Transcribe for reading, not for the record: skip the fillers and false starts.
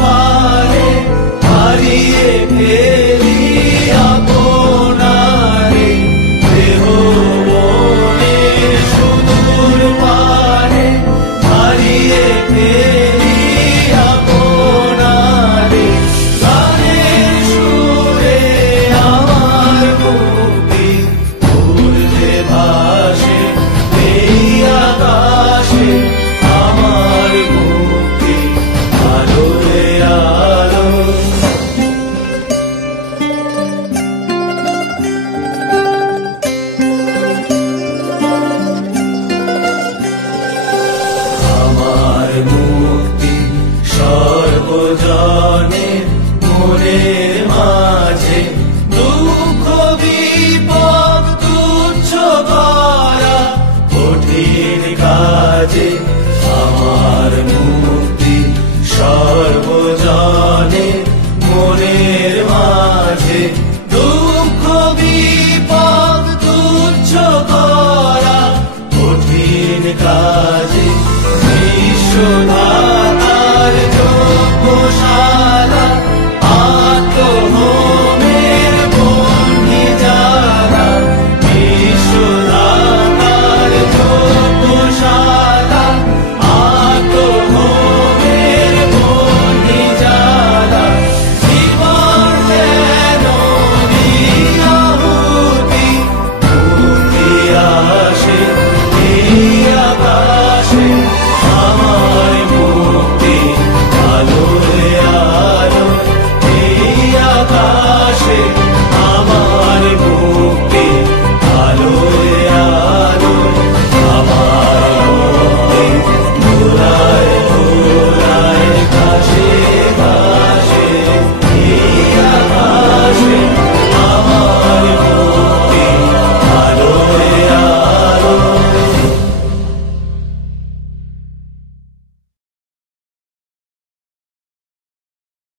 পারে হারিয়ে ফেলি আপনারে, দেহ মনে সুদূর পারে হারিয়ে ফেলি আপনারে। গানের সুরে আমার মুক্তি উড়তে ভাসে এই আকাশে, আমার মুক্তি আলোরে আলো। আমার মুক্তি সর্বজনে মনের মাঝে, দুঃখ বিপদ তুচ্ছ করা কঠিন কাজে। আমার মুক্তি সর্বজনে মনের মাঝে, দুঃখ বিপদ তুচ্ছ করা কঠিন কাজে।